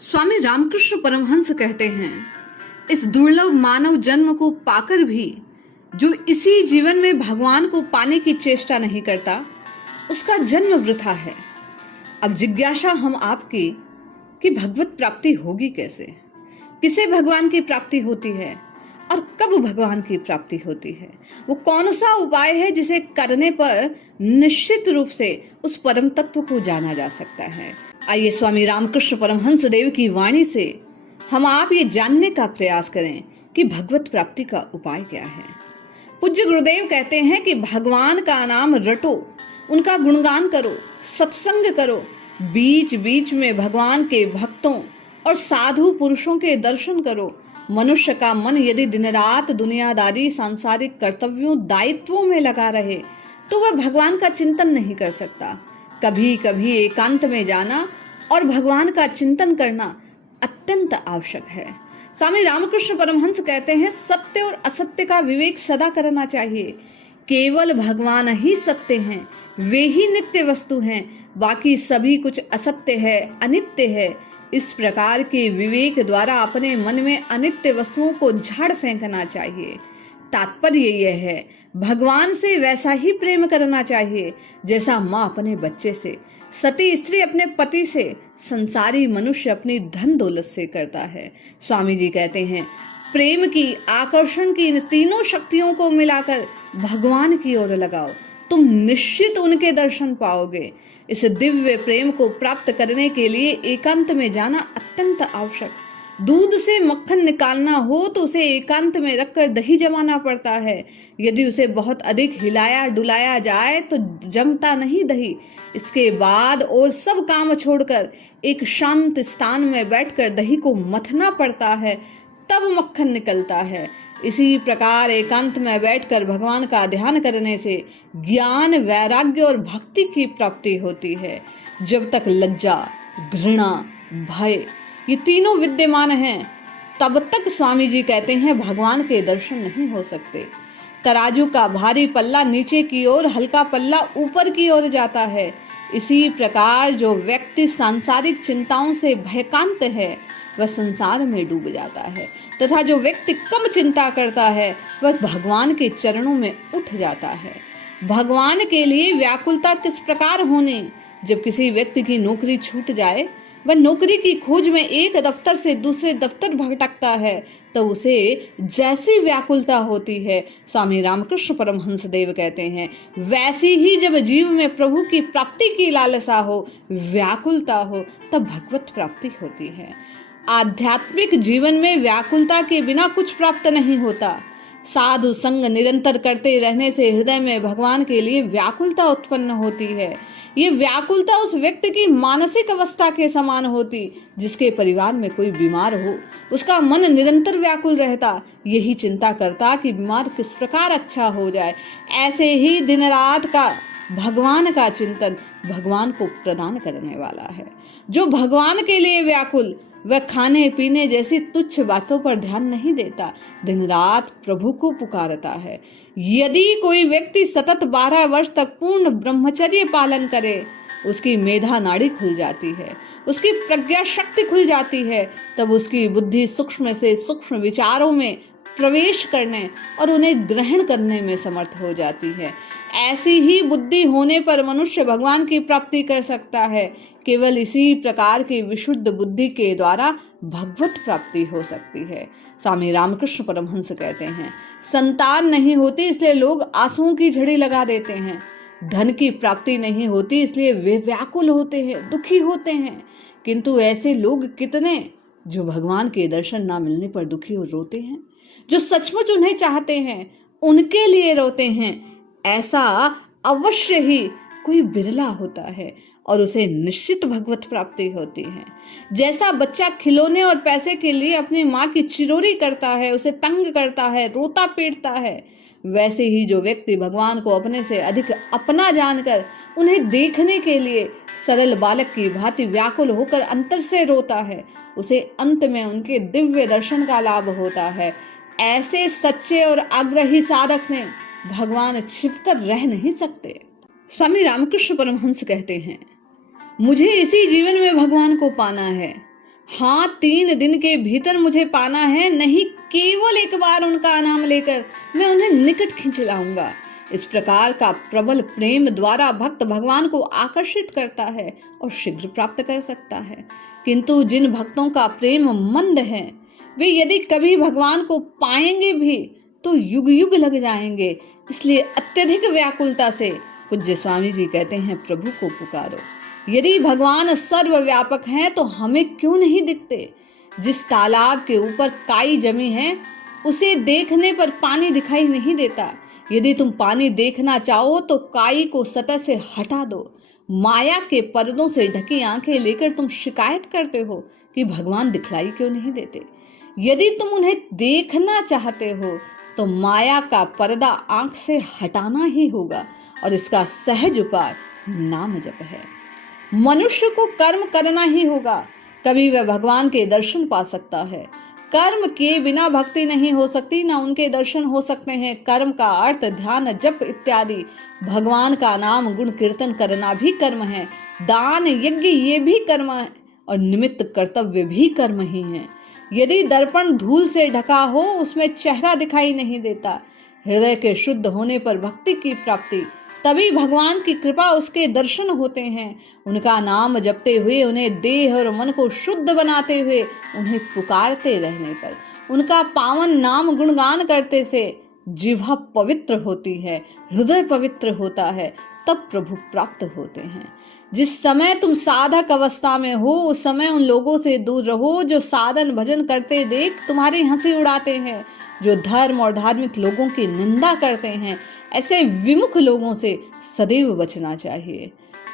स्वामी रामकृष्ण परमहंस कहते हैं, इस दुर्लभ मानव जन्म को पाकर भी जो इसी जीवन में भगवान को पाने की चेष्टा नहीं करता, उसका जन्म वृथा है। अब जिज्ञासा हम आपकी कि भगवत प्राप्ति होगी कैसे, किसे भगवान की प्राप्ति होती है और कब भगवान की प्राप्ति होती है, वो कौन सा उपाय है जिसे करने पर निश्चित रूप से उस परम तत्व को जाना जा सकता है। आइए स्वामी रामकृष्ण परमहंस देव की वाणी से हम आप ये जानने का प्रयास करें कि भगवत प्राप्ति का उपाय क्या है। पूज्य गुरुदेव कहते हैं कि भगवान का नाम रटो, उनका गुणगान करो, सत्संग करो, बीच बीच में भगवान के भक्तों और साधु पुरुषों के दर्शन करो। मनुष्य का मन यदि दिन रात दुनियादारी सांसारिक कर्तव्यों दायित्वों में लगा रहे तो वह भगवान का चिंतन नहीं कर सकता। कभी कभी एकांत में जाना और भगवान का चिंतन करना अत्यंत आवश्यक है। स्वामी रामकृष्ण परमहंस कहते हैं, सत्य और असत्य का विवेक सदा करना चाहिए। केवल भगवान ही सत्य हैं, वे ही नित्य वस्तु हैं, बाकी सभी कुछ असत्य है, अनित्य है। इस प्रकार के विवेक द्वारा अपने मन में अनित्य वस्तुओं को झाड़ फेंकना चाहिए। तात्पर्य यह है, भगवान से वैसा ही प्रेम करना चाहिए जैसा माँ अपने बच्चे से, सती स्त्री अपने पति से, संसारी मनुष्य अपनी धन दौलत से करता है। स्वामी जी कहते हैं, प्रेम की, आकर्षण की इन तीनों शक्तियों को मिलाकर भगवान की ओर लगाओ, तुम निश्चित उनके दर्शन पाओगे। इस दिव्य प्रेम को प्राप्त करने के लिए एकांत में जाना अत्यंत आवश्यक। दूध से मक्खन निकालना हो तो उसे एकांत में रखकर दही जमाना पड़ता है। यदि उसे बहुत अधिक हिलाया डुलाया जाए तो जमता नहीं दही। इसके बाद और सब काम छोड़कर एक शांत स्थान में बैठकर दही को मथना पड़ता है, तब मक्खन निकलता है। इसी प्रकार एकांत में बैठकर भगवान का ध्यान करने से ज्ञान, वैराग्य और भक्ति की प्राप्ति होती है। जब तक लज्जा, घृणा, भय ये तीनों विद्यमान हैं, तब तक स्वामी जी कहते हैं भगवान के दर्शन नहीं हो सकते। तराजू का भारी पल्ला नीचे की ओर, हल्का पल्ला ऊपर की ओर जाता है। इसी प्रकार जो व्यक्ति सांसारिक चिंताओं से भयकांत है वह संसार में डूब जाता है, तथा जो व्यक्ति कम चिंता करता है वह भगवान के चरणों में उठ जाता है। भगवान के लिए व्याकुलता किस प्रकार होने, जब किसी व्यक्ति की नौकरी छूट जाए, वह नौकरी की खोज में एक दफ्तर से दूसरे दफ्तर भटकता है, तो उसे जैसी व्याकुलता होती है, स्वामी रामकृष्ण परमहंस देव कहते हैं, वैसी ही जब जीव में प्रभु की प्राप्ति की लालसा हो, व्याकुलता हो, तब भगवत प्राप्ति होती है। आध्यात्मिक जीवन में व्याकुलता के बिना कुछ प्राप्त नहीं होता। साधु संग निरंतर करते रहने से हृदय में भगवान के लिए व्याकुलता उत्पन्न होती है। ये व्याकुलता उस व्यक्ति की मानसिक अवस्था के समान होती जिसके परिवार में कोई बीमार हो। उसका मन निरंतर व्याकुल रहता, यही चिंता करता कि बीमार किस प्रकार अच्छा हो जाए। ऐसे ही दिन रात का भगवान का चिंतन भगवान को प्रदान करने वाला है। जो भगवान के लिए व्याकुल, वह खाने पीने जैसी तुच्छ बातों पर ध्यान नहीं देता, दिन रात प्रभु को पुकारता है। यदि कोई व्यक्ति सतत 12 वर्ष तक पूर्ण ब्रह्मचर्य पालन करे, उसकी मेधा नाड़ी खुल जाती है, उसकी प्रज्ञा शक्ति खुल जाती है, तब उसकी बुद्धि सूक्ष्म से सूक्ष्म विचारों में प्रवेश करने और उन्हें ग्रहण करने में समर्थ हो जाती है। ऐसी ही बुद्धि होने पर मनुष्य भगवान की प्राप्ति कर सकता है। केवल इसी प्रकार की विशुद्ध बुद्धि के द्वारा भगवत प्राप्ति हो सकती है। स्वामी रामकृष्ण परमहंस कहते हैं, संतान नहीं होती इसलिए लोग आंसुओं की झड़ी लगा देते हैं। धन की प्राप्ति नहीं होती इसलिए वे व्याकुल होते हैं, दुखी होते हैं। किंतु ऐसे लोग कितने जो भगवान के दर्शन ना मिलने पर दुखी और रोते हैं, जो सचमुच उन्हें चाहते हैं उनके लिए रोते हैं। ऐसा अवश्य ही कोई बिरला होता है और उसे निश्चित भगवत प्राप्ति होती है। जैसा बच्चा खिलौने और पैसे के लिए अपनी माँ की चिरोरी करता है, उसे तंग करता है, रोता पीटता है, वैसे ही जो व्यक्ति भगवान को अपने से अधिक अपना जानकर उन्हें देखने के लिए सरल बालक की भांति व्याकुल होकर अंतर से रोता है, उसे अंत में उनके दिव्य दर्शन का लाभ होता है। ऐसे सच्चे और आग्रही साधक से भगवान छिपकर रह नहीं सकते। स्वामी रामकृष्ण परमहंस कहते हैं, मुझे इसी जीवन में भगवान को पाना है। हाँ, 3 दिन के भीतर मुझे पाना है, नहीं केवल एक बार उनका नाम लेकर मैं उन्हें निकट खींच लाऊंगा। इस प्रकार का प्रबल प्रेम द्वारा भक्त भगवान को आकर्षित करता है और शीघ्र प्राप्त कर सकता है। किंतु जिन भक्तों का प्रेम मंद है, वे यदि कभी भगवान को पाएंगे भी तो युग युग लग जाएंगे। इसलिए अत्यधिक व्याकुलता से पूज्य स्वामी जी कहते हैं, प्रभु को पुकारो। यदि भगवान सर्वव्यापक हैं तो हमें क्यों नहीं दिखते? जिस तालाब के ऊपर काई जमी है, उसे देखने पर पानी दिखाई नहीं देता। यदि तुम पानी देखना चाहो तो काई को सतह से हटा दो। माया के पर्दों से ढकी आंखें लेकर तुम शिकायत करते हो कि भगवान दिखलाई क्यों नहीं देते। यदि तुम उन्हें देखना चाहते हो तो माया का पर्दा आंख से हटाना ही होगा, और इसका सहज उपाय नाम जप है। मनुष्य को कर्म करना ही होगा, तभी वह भगवान के दर्शन पा सकता है। कर्म के बिना भक्ति नहीं हो सकती, ना उनके दर्शन हो सकते हैं। कर्म का अर्थ ध्यान, जप इत्यादि। भगवान का नाम गुण कीर्तन करना भी कर्म है। दान यज्ञ ये भी कर्म है, और निमित्त कर्तव्य भी कर्म ही है। यदि दर्पण धूल से ढका हो, उसमें चेहरा दिखाई नहीं देता। हृदय के शुद्ध होने पर भक्ति की प्राप्ति, तभी भगवान की कृपा, उसके दर्शन होते हैं। उनका नाम जपते हुए, उन्हें देह और मन को शुद्ध बनाते हुए, उन्हें पुकारते रहने पर, उनका पावन नाम गुणगान करते से जिह्वा पवित्र होती है, हृदय पवित्र होता है, तब प्रभु प्राप्त होते हैं। जिस समय तुम साधक अवस्था में हो, उस समय उन लोगों से दूर रहो जो साधन भजन करते देख तुम्हारी हंसी उड़ाते हैं, जो धर्म और धार्मिक लोगों की निंदा करते हैं। ऐसे विमुख लोगों से सदैव बचना चाहिए।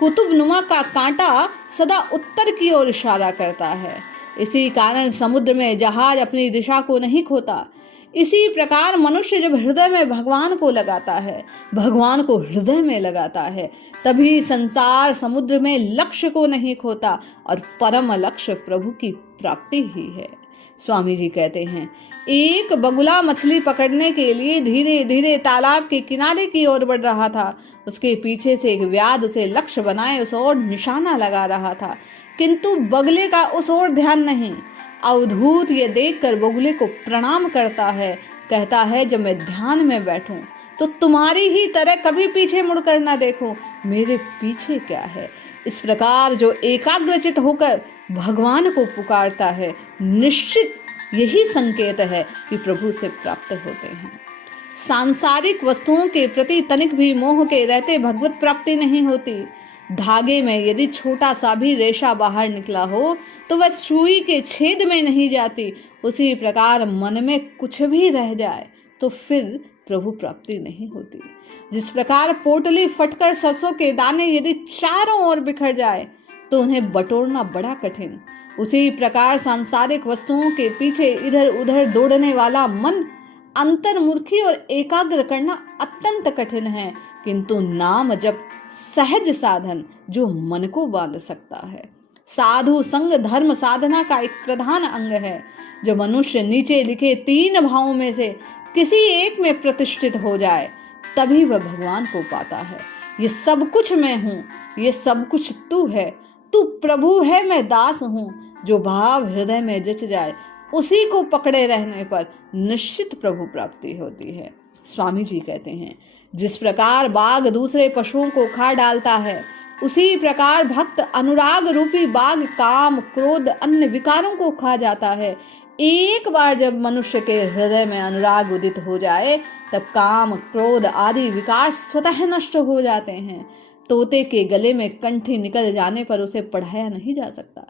कुतुबनुमा का कांटा सदा उत्तर की ओर इशारा करता है। इसी कारण समुद्र में जहाज अपनी दिशा को नहीं खोता। इसी प्रकार मनुष्य जब हृदय में भगवान को लगाता है, भगवान को हृदय में लगाता है, तभी संसार समुद्र में लक्ष्य को नहीं खोता, और परम लक्ष्य प्रभु की प्राप्ति ही है। स्वामी जी कहते हैं, एक बगुला मछली पकड़ने के लिए धीरे धीरे तालाब के किनारे की ओर बढ़ रहा था। उसके पीछे से एक व्याध उसे लक्ष्य बनाए उस ओर निशाना लगा रहा था, किंतु बगुले का उस ओर ध्यान नहीं। अवधूत ये देखकर बगुले को प्रणाम करता है, कहता है, जब मैं ध्यान में बैठूं तो तुम्हारी ही तरह कभी पीछे मुड़कर न देखो, मेरे पीछे क्या है। इस प्रकार जो एकाग्रचित होकर भगवान को पुकारता है, निश्चित यही संकेत है कि प्रभु से प्राप्त होते हैं। सांसारिक वस्तुओं के प्रति तनिक भी मोह के रहते भगवत प्राप्ति नहीं होती। धागे में यदि छोटा सा भी रेशा बाहर निकला हो तो वह सुई के छेद में नहीं जाती। उसी प्रकार मन में कुछ भी रह जाए तो फिर प्रभु प्राप्ति नहीं होती। जिस प्रकार पोटली फटकर सरसों के दाने यदि चारों ओर बिखर जाए तो उन्हें बटोरना बड़ा कठिन, उसी प्रकार सांसारिक वस्तुओं के पीछे इधर उधर दौड़ने वाला मन अंतर्मुखी और एकाग्र करना अत्यंत कठिन है। किंतु नाम जप सहज साधन जो मन को बांध सकता है। साधु संग धर्म साधना का एक प्रधान अंग है। जो मनुष्य नीचे लिखे 3 भावों में से किसी एक में प्रतिष्ठित हो जाए तभी वह भगवान को पाता है। ये सब कुछ मैं हूँ, ये सब कुछ तू है, तू प्रभु है, मैं दास हूँ। जो भाव हृदय में जच जाए उसी को पकड़े रहने पर निश्चित प्रभु प्राप्ति होती है। स्वामी जी कहते हैं, जिस प्रकार बाघ दूसरे पशुओं को खा डालता है, उसी प्रकार भक्त अनुराग रूपी बाघ काम क्रोध अन्य विकारों को खा जाता है। एक बार जब मनुष्य के हृदय में अनुराग उदित हो जाए तब काम क्रोध आदि विकार स्वतः नष्ट हो जाते हैं। तोते के गले में कंठी निकल जाने पर उसे पढ़ाया नहीं जा सकता,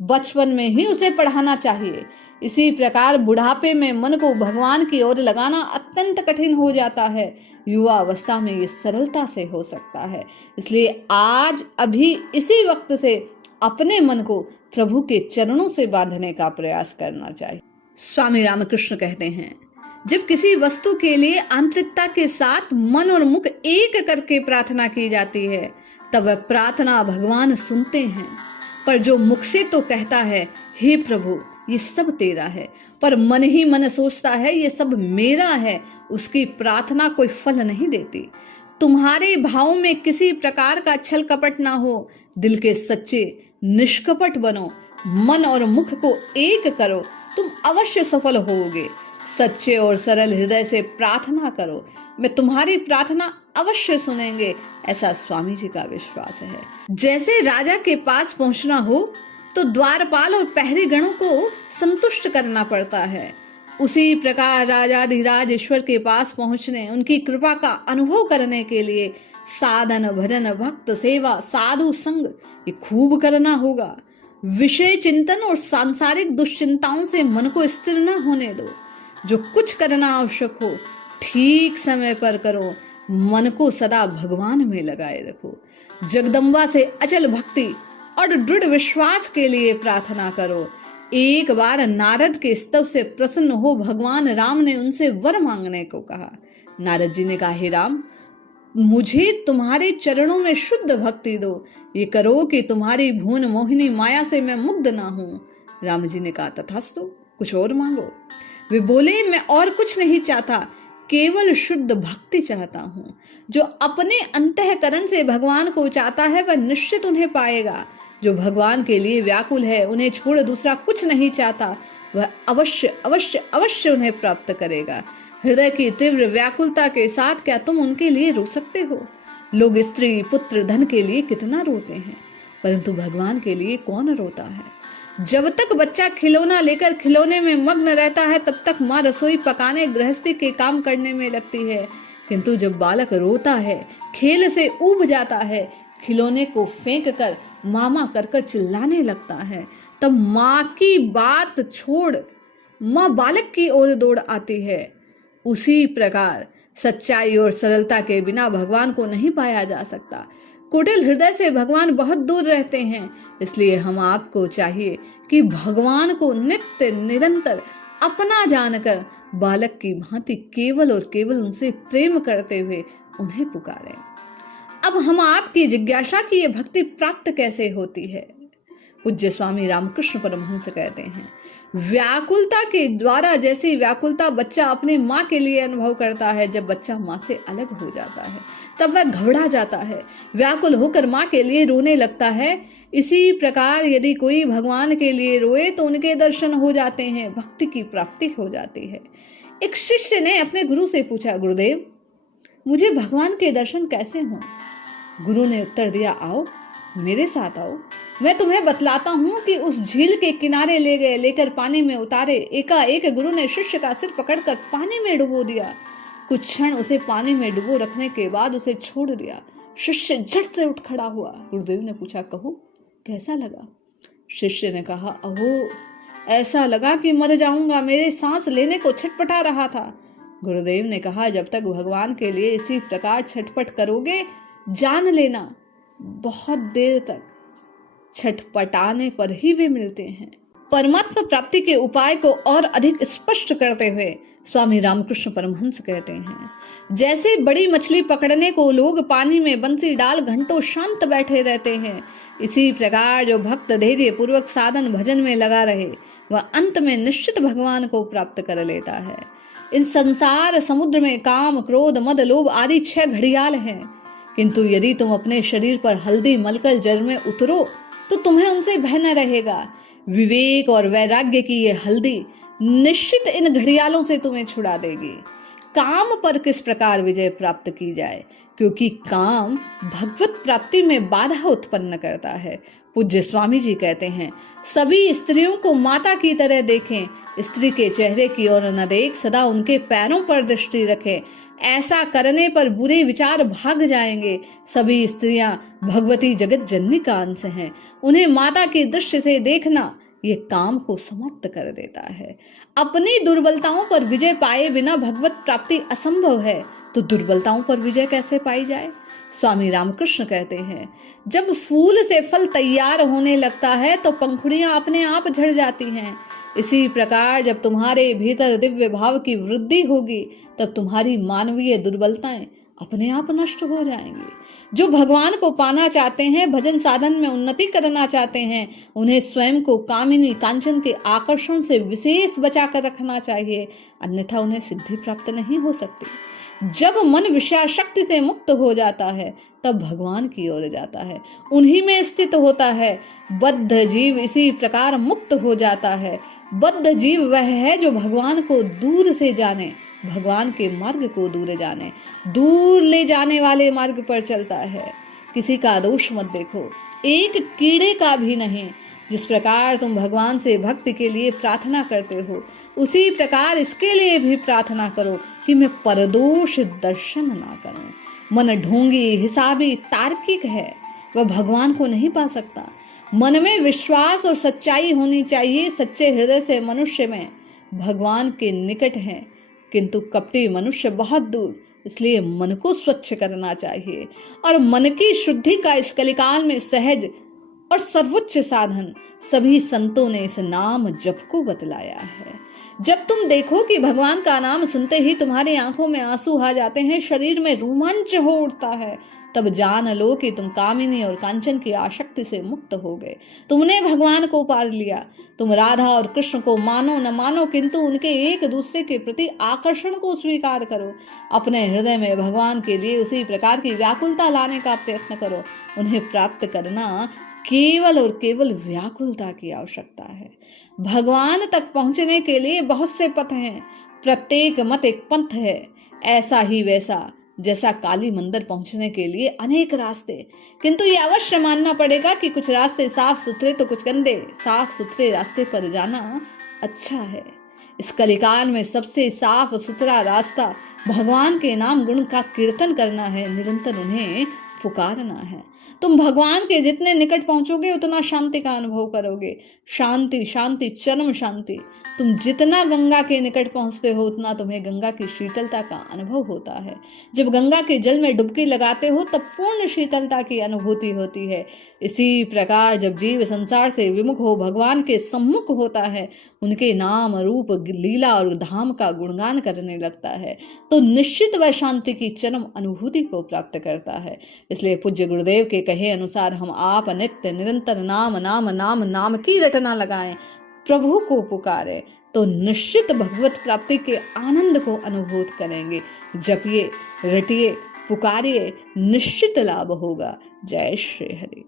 बचपन में ही उसे पढ़ाना चाहिए। इसी प्रकार बुढ़ापे में मन को भगवान की ओर लगाना अत्यंत कठिन हो जाता है। युवा अवस्था में ये सरलता से हो सकता है। इसलिए आज अभी इसी वक्त से अपने मन को प्रभु के चरणों से बांधने का प्रयास करना चाहिए। स्वामी रामकृष्ण कहते हैं, जब किसी वस्तु के लिए आंतरिकता के साथ मन और मुख एक करके प्रार्थना की जाती है तब वह प्रार्थना भगवान सुनते हैं। पर जो मुख से तो कहता है, हे प्रभु ये सब तेरा है, पर मन ही मन सोचता है ये सब मेरा है, उसकी प्रार्थना कोई फल नहीं देती। तुम्हारे भाव में किसी प्रकार का छल कपट ना हो, दिल के सच्चे निष्कपट बनो, मन और मुख को एक करो, तुम अवश्य सफल होगे। सच्चे और सरल हृदय से प्रार्थना करो, मैं तुम्हारी प्रार्थना अवश्य सुनेंगे, ऐसा स्वामी जी का विश्वास है। जैसे राजा के पास पहुंचना हो तो द्वारपाल और पहरे गणों को संतुष्ट करना पड़ता है, उसी प्रकार राजाधिराज ईश्वर के पास पहुंचने, उनकी कृपा का अनुभव करने के लिए साधन, भजन, भक्त सेवा, साधु संग ये खूब करना होगा। विषय चिंतन और सांसारिक दुश्चिंताओं से मन को स्थिर न होने दो। जो कुछ करना आवश्यक हो ठीक समय पर करो, मन को सदा भगवान में लगाए रखो। जगदम्बा से अचल भक्ति और दृढ़ विश्वास के लिए प्रार्थना करो। एक बार नारद के स्तव से प्रसन्न हो भगवान राम ने उनसे वर मांगने को कहा। नारद जी ने कहा, हे राम, मुझे तुम्हारे चरणों में शुद्ध भक्ति दो, ये करो कि तुम्हारी भुवन मोहिनी माया से मैं मुग्ध ना हूं। राम जी ने कहा, तथास्तु, कुछ और मांगो। वे बोले, मैं और कुछ नहीं चाहता, केवल शुद्ध भक्ति चाहता हूं। जो अपने अंतःकरण से भगवान को चाहता है वह निश्चित उन्हें पाएगा। जो भगवान के लिए व्याकुल है, उन्हें छोड़ दूसरा कुछ नहीं चाहता, वह अवश्य अवश्य अवश्य उन्हें प्राप्त करेगा। हृदय की तीव्र व्याकुलता के साथ क्या तुम उनके लिए रो सकते हो? लोग स्त्री, पुत्र, धन के लिए कितना रोते हैं, परंतु भगवान के लिए कौन रोता है? जब तक बच्चा खिलौना लेकर खिलौने में मग्न रहता है, तब तक माँ रसोई पकाने, गृहस्थी के काम करने में लगती है। किंतु जब बालक रोता है, खेल से ऊब जाता है, खिलौने को फेंक कर मामा कर चिल्लाने लगता है, तब माँ की बात छोड़ माँ बालक की ओर दौड़ आती है। उसी प्रकार सच्चाई और सरलता के बिना भगवान को नहीं पाया जा सकता। कुटिल हृदय से भगवान बहुत दूर रहते हैं, इसलिए हम आपको चाहिए कि भगवान को नित्य निरंतर अपना जानकर बालक की भांति केवल और केवल उनसे प्रेम करते हुए उन्हें पुकारें। अब हम आपकी जिज्ञासा की ये भक्ति प्राप्त कैसे होती है? पूज्य स्वामी रामकृष्ण परमहंस कहते हैं, व्याकुलता के द्वारा जैसी व्याकुलता बच्चा अपनी माँ के लिए अनुभव करता है, जब बच्चा माँ से अलग हो जाता है तब वह घबरा जाता है, व्याकुल होकर माँ के लिए रोने लगता है। इसी प्रकार यदि कोई भगवान के लिए रोए तो उनके दर्शन हो जाते हैं, भक्ति की प्राप्ति हो जाती है। एक शिष्य ने अपने गुरु से पूछा, गुरुदेव, मुझे भगवान के दर्शन कैसे हों? गुरु ने उत्तर दिया, आओ, मेरे साथ आओ, मैं तुम्हें बतलाता हूँ कि उस झील के किनारे ले गए, लेकर पानी में उतारे। एकाएक गुरु ने शिष्य का सिर पकड़कर पानी में डुबो दिया। कुछ क्षण उसे पानी में डुबो रखने के बाद उसे छोड़ दिया। शिष्य झट से उठ खड़ा हुआ। गुरुदेव ने पूछा, कहो कैसा लगा? शिष्य ने कहा, अहो, ऐसा लगा कि मर जाऊंगा, मेरे सांस लेने को छटपटा रहा था। गुरुदेव ने कहा, जब तक भगवान के लिए इसी प्रकार छटपट करोगे, जान लेना बहुत देर तक छटपटाने पर ही वे मिलते हैं। परमात्मा प्राप्ति के उपाय को और अधिक स्पष्ट करते हुए स्वामी रामकृष्ण परमहंस कहते हैं, जैसे बड़ी मछली पकड़ने को लोग पानी में बंसी डाल घंटों शांत बैठे रहते हैं, इसी प्रकार जो भक्त धैर्य पूर्वक साधन भजन में लगा रहे, वह अंत में निश्चित भगवान को प्राप्त कर लेता है। इन संसार समुद्र में काम, क्रोध, मद, लोभ आदि 6 घड़ियाल हैं, किंतु यदि तुम अपने शरीर पर हल्दी मलकर जल में उतरो तो तुम्हें उनसे भय न रहेगा। विवेक और वैराग्य की ये हल्दी निश्चित इन घड़ियालों से तुम्हें छुड़ा देगी। काम पर किस प्रकार विजय प्राप्त की जाए, क्योंकि काम भगवत प्राप्ति में बाधा उत्पन्न करता है। पूज्य स्वामी जी कहते हैं, सभी स्त्रियों को माता की तरह देखें, स्त्री के चेहरे की ओर न देख, सदा उनके पैरों पर दृष्टि रखें। ऐसा करने पर बुरे विचार भाग जाएंगे। सभी स्त्रियां भगवती जगत जननी का अंश हैं, उन्हें माता की दृष्टि से देखना ये काम को समाप्त कर देता है। अपनी दुर्बलताओं पर विजय पाए बिना भगवत प्राप्ति असंभव है, तो दुर्बलताओं पर विजय कैसे पाई जाए? स्वामी रामकृष्ण कहते हैं, जब फूल से फल तैयार होने लगता है तो पंखुड़ियां अपने आप झड़ जाती हैं। इसी प्रकार जब तुम्हारे भीतर दिव्य भाव की वृद्धि होगी, तब तुम्हारी मानवीय दुर्बलताएं अपने आप नष्ट हो जाएंगी। जो भगवान को पाना चाहते हैं, भजन साधन में उन्नति करना चाहते हैं, उन्हें स्वयं को कामिनी कांचन के आकर्षण से विशेष बचा कर रखना चाहिए, अन्यथा उन्हें सिद्धि प्राप्त नहीं हो सकती। जब मन विषयाशक्ति से मुक्त हो जाता है तब भगवान की ओर जाता है, उन्हीं में स्थित होता है। बद्ध जीव इसी प्रकार मुक्त हो जाता है। बद्ध जीव वह है जो भगवान को दूर से जाने, भगवान के मार्ग को दूर जाने, दूर ले जाने वाले मार्ग पर चलता है। किसी का दोष मत देखो, एक कीड़े का भी नहीं। जिस प्रकार तुम भगवान से भक्ति के लिए प्रार्थना करते हो, उसी प्रकार इसके लिए भी प्रार्थना करो कि मैं परदोष दर्शन ना करूं। मन ढोंगी, हिसाबी, तार्किक है, वह भगवान को नहीं पा सकता। मन में विश्वास और सच्चाई होनी चाहिए। सच्चे हृदय से मनुष्य में भगवान के निकट है, किंतु कपटी मनुष्य बहुत दूर। इसलिए मन को स्वच्छ करना चाहिए, और मन की शुद्धि का इस कलिकाल में सहज और सर्वोच्च साधन सभी संतों ने इस नाम जप को बतलाया है। जब तुम देखो कि भगवान का नाम सुनते ही तुम्हारी आंखों में आंसू आ जाते हैं, शरीर में रोमांच हो उठता है, तब जान लो कि तुम कामिनी और कांचन की आसक्ति से मुक्त हो गए। तुमने भगवान को पार लिया। तुम राधा और कृष्ण को मानो न मानो, किंतु उनके एक दूसरे के प्रति आकर्षण को स्वीकार करो। अपने हृदय में भगवान के लिए उसी प्रकार की व्याकुलता लाने का प्रयत्न करो। उन्हें प्राप्त करना केवल और केवल व्याकुलता की आवश्यकता है। भगवान तक पहुंचने के लिए बहुत से पथ हैं, प्रत्येक मत एक पंथ है। ऐसा ही वैसा जैसा काली मंदिर पहुंचने के लिए अनेक रास्ते, किंतु ये अवश्य मानना पड़ेगा कि कुछ रास्ते साफ सुथरे तो कुछ गंदे। साफ सुथरे रास्ते पर जाना अच्छा है। इस कलिकाल में सबसे साफ सुथरा रास्ता भगवान के नाम गुण का कीर्तन करना है, निरंतर उन्हें पुकारना है। तुम भगवान के जितने निकट पहुंचोगे उतना शांति का अनुभव करोगे। शांति शांति चरम शांति। तुम जितना गंगा के निकट पहुंचते हो उतना तुम्हें गंगा की शीतलता का अनुभव होता है। जब गंगा के जल में डुबकी लगाते हो तब पूर्ण शीतलता की अनुभूति होती है। इसी प्रकार जब जीव संसार से विमुख हो भगवान के सम्मुख होता है, उनके नाम रूप लीला और धाम का गुणगान करने लगता है, तो निश्चित वह शांति की चरम अनुभूति को प्राप्त करता है। इसलिए पूज्य गुरुदेव के कहे अनुसार हम आप नित्य निरंतर नाम नाम नाम नाम की रटना लगाएं, प्रभु को पुकारे, तो निश्चित भगवत प्राप्ति के आनंद को अनुभूत करेंगे। जपिए, रटिए, पुकारिए, निश्चित लाभ होगा। जय श्री हरि।